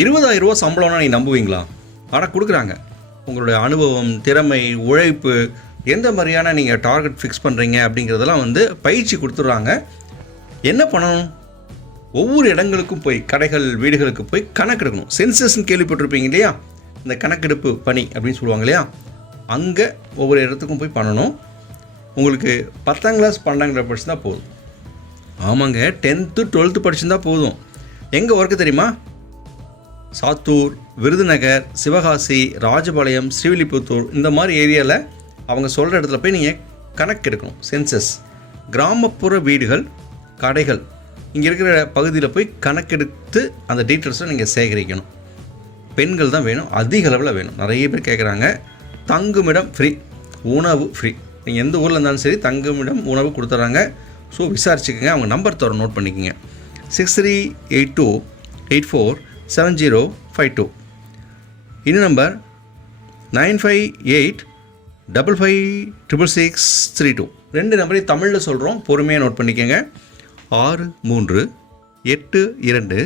இருபதாயிரம் ரூபா சம்பளம்னா நீ நம்புவீங்களா? ஆனால் கொடுக்குறாங்க. உங்களுடைய அனுபவம் திறமை உழைப்பு எந்த மாதிரியான நீங்கள் டார்கெட் ஃபிக்ஸ் பண்ணுறீங்க அப்படிங்கிறதெல்லாம் வந்து பயிற்சி கொடுத்துட்றாங்க. என்ன பண்ணணும்? ஒவ்வொரு இடங்களுக்கும் போய் கடைகள் வீடுகளுக்கு போய் கணக்கெடுக்கணும். சென்சஸ்ன்னு கேள்விப்பட்டிருப்பீங்க இல்லையா? இந்த கணக்கெடுப்பு பணி அப்படின்னு சொல்லுவாங்க இல்லையா? அங்கே ஒவ்வொரு இடத்துக்கும் போய் பண்ணணும். உங்களுக்கு பத்தாம் கிளாஸ் பன்னெண்டாம் கிளாஸ் படிச்சுருந்தா போதும். ஆமாங்க டென்த்து டுவெல்த்து படிச்சிருந்தா போதும். எங்கே ஒர்க்கு தெரியுமா? சாத்தூர் விருதுநகர் சிவகாசி ராஜபாளையம் ஸ்ரீவில்லிபுத்தூர் இந்த மாதிரி ஏரியாவில் அவங்க சொல்கிற இடத்துல போய் நீங்கள் கணக்கு எடுக்கணும். சென்சஸ் கிராமப்புற வீடுகள் கடைகள் இங்கே இருக்கிற பகுதியில் போய் கணக்கெடுத்து அந்த டீட்டெயில்ஸை நீங்கள் சேகரிக்கணும். பெண்கள் தான் வேணும். அதிக அளவில் வேணும். நிறைய பேர் கேட்குறாங்க தங்குமிடம் ஃப்ரீ உணவு ஃப்ரீ நீங்கள் எந்த ஊரில் இருந்தாலும் சரி தங்குமிடம் உணவு கொடுத்துட்றாங்க ஸோ விசாரிச்சுக்கோங்க. அவங்க நம்பர் தர நோட் பண்ணிக்கோங்க. Six three eight two eight four seven zero five two இன்னும் number nine five eight double five triple six three two ரெண்டு நம்பரையும் தமிழில் சொல்கிறோம் பொறுமையாக நோட் பண்ணிக்கோங்க. ஆறு மூன்று எட்டு இரண்டு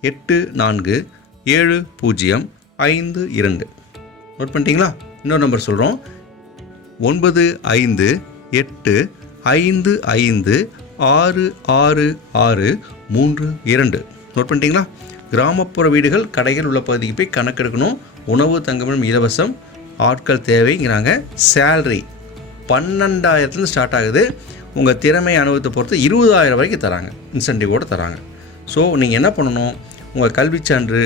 எட்டு நான்கு ஏழு பூஜ்ஜியம் ஐந்து இரண்டு. நோட் பண்ணிட்டீங்களா? இன்னொரு நம்பர் சொல்கிறோம் ஒன்பது ஐந்து எட்டு ஐந்து ஐந்து ஆறு ஆறு ஆறு மூன்று இரண்டு. நோட் பண்ணிட்டீங்களா? கிராமப்புற வீடுகள் கடைகள் உள்ள பகுதிக்கு போய் கணக்கெடுக்கணும். உணவு தங்குமிடம் இலவசம் ஆட்கள் தேவைங்கிறாங்க. சேல்ரி பன்னெண்டாயிரத்துலேருந்து ஸ்டார்ட் ஆகுது. உங்கள் திறமை அனுபவத்தை பொறுத்து இருபதாயிரம் வரைக்கும் தராங்க. இன்சென்டிவோடு தராங்க. ஸோ நீங்கள் என்ன பண்ணணும்? உங்கள் கல்விச் சான்று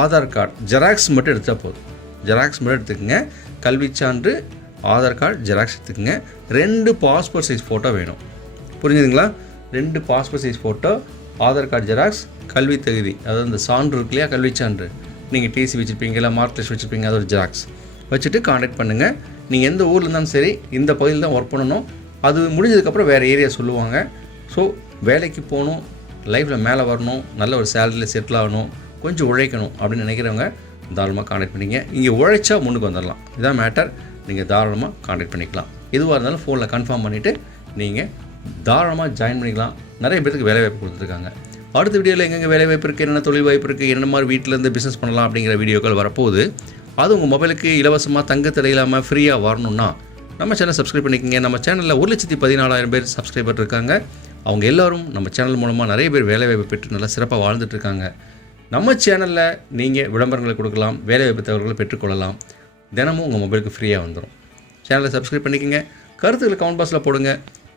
ஆதார் கார்டு ஜெராக்ஸ் மட்டும் எடுத்தால் போதும். ஜெராக்ஸ் மட்டும் எடுத்துக்கோங்க. கல்விச் சான்று ஆதார் கார்டு ஜெராக்ஸ் எடுத்துக்கோங்க. ரெண்டு பாஸ்போர்ட் சைஸ் ஃபோட்டோ வேணும். புரிஞ்சுதுங்களா? ரெண்டு passport size photo Aadhaar card xerox கல்வி தகுதி. அதாவது இந்த சான்று இருக்கு இல்லையா கல்விச் சான்று. நீங்கள் டிசி வச்சுருப்பீங்க இல்லை மார்க் லிஸ்ட் வச்சுருப்பீங்க அது ஒரு ஜெராக்ஸ். வச்சுட்டு காண்டாக்ட் பண்ணுங்கள் நீங்கள் எந்த ஊரில் இருந்தாலும் சரி இந்த பகுதியில் தான் ஒர்க் பண்ணணும். அது முடிஞ்சதுக்கப்புறம் வேறு ஏரியா சொல்லுவாங்க. ஸோ வேலைக்கு போகணும் லைஃப்பில் மேலே வரணும் நல்ல ஒரு சேலரியில் செட்டில் ஆகணும் கொஞ்சம் உழைக்கணும் அப்படின்னு நினைக்கிறவங்க தாராளமாக காண்டாக்ட் பண்ணிங்க இங்கே உழைச்சா முன்னுக்கு வந்துடலாம் இதான் மேட்டர் நீங்கள் தாராளமாக காண்டாக்ட் பண்ணிக்கலாம். எதுவாக இருந்தாலும் ஃபோனில் கன்ஃபார்ம் பண்ணிவிட்டு நீங்கள் தாராளமாக ஜாயின் பண்ணிக்கலாம். நிறைய பேருக்கு வேலை வாய்ப்பு கொடுத்துருக்காங்க. அடுத்த வீடியோவில் எங்கெங்கே வேலை வாய்ப்பு இருக்குது என்னென்ன தொழில் வாய்ப்பு இருக்குது என்ன மாதிரி வீட்டிலேருந்து பிஸ்னஸ் பண்ணலாம் அப்படிங்கிற வீடியோக்கள் வரப்போகுது. அது உங்கள் மொபைலுக்கு இலவசமாக தங்க இல்லாமல் ஃப்ரீயாக வரணும்னா நம்ம சேனல் சப்ஸ்கிரைப் பண்ணிக்கோங்க. நம்ம சேனலில் ஒரு லட்சத்தி பதினாலாயிரம் பேர் சப்ஸ்கிரைபர் இருக்காங்க. அவங்க எல்லாரும் நம்ம சேனல் மூலமாக நிறைய பேர் வேலை வாய்ப்பு பெற்று நல்லா சிறப்பாக வாழ்ந்துட்டுருக்காங்க நம்ம சேனலில் நீங்கள் விளம்பரங்களை கொடுக்கலாம் வேலை வாய்ப்பு தகவல்களை பெற்றுக்கொள்ளலாம். தினமும் உங்கள் மொபைலுக்கு ஃப்ரீயாக வந்துடும் சேனலை சப்ஸ்கிரைப் பண்ணிக்கோங்க. கருத்துக்களை கமெண்ட் பாக்ஸில் போடுங்க.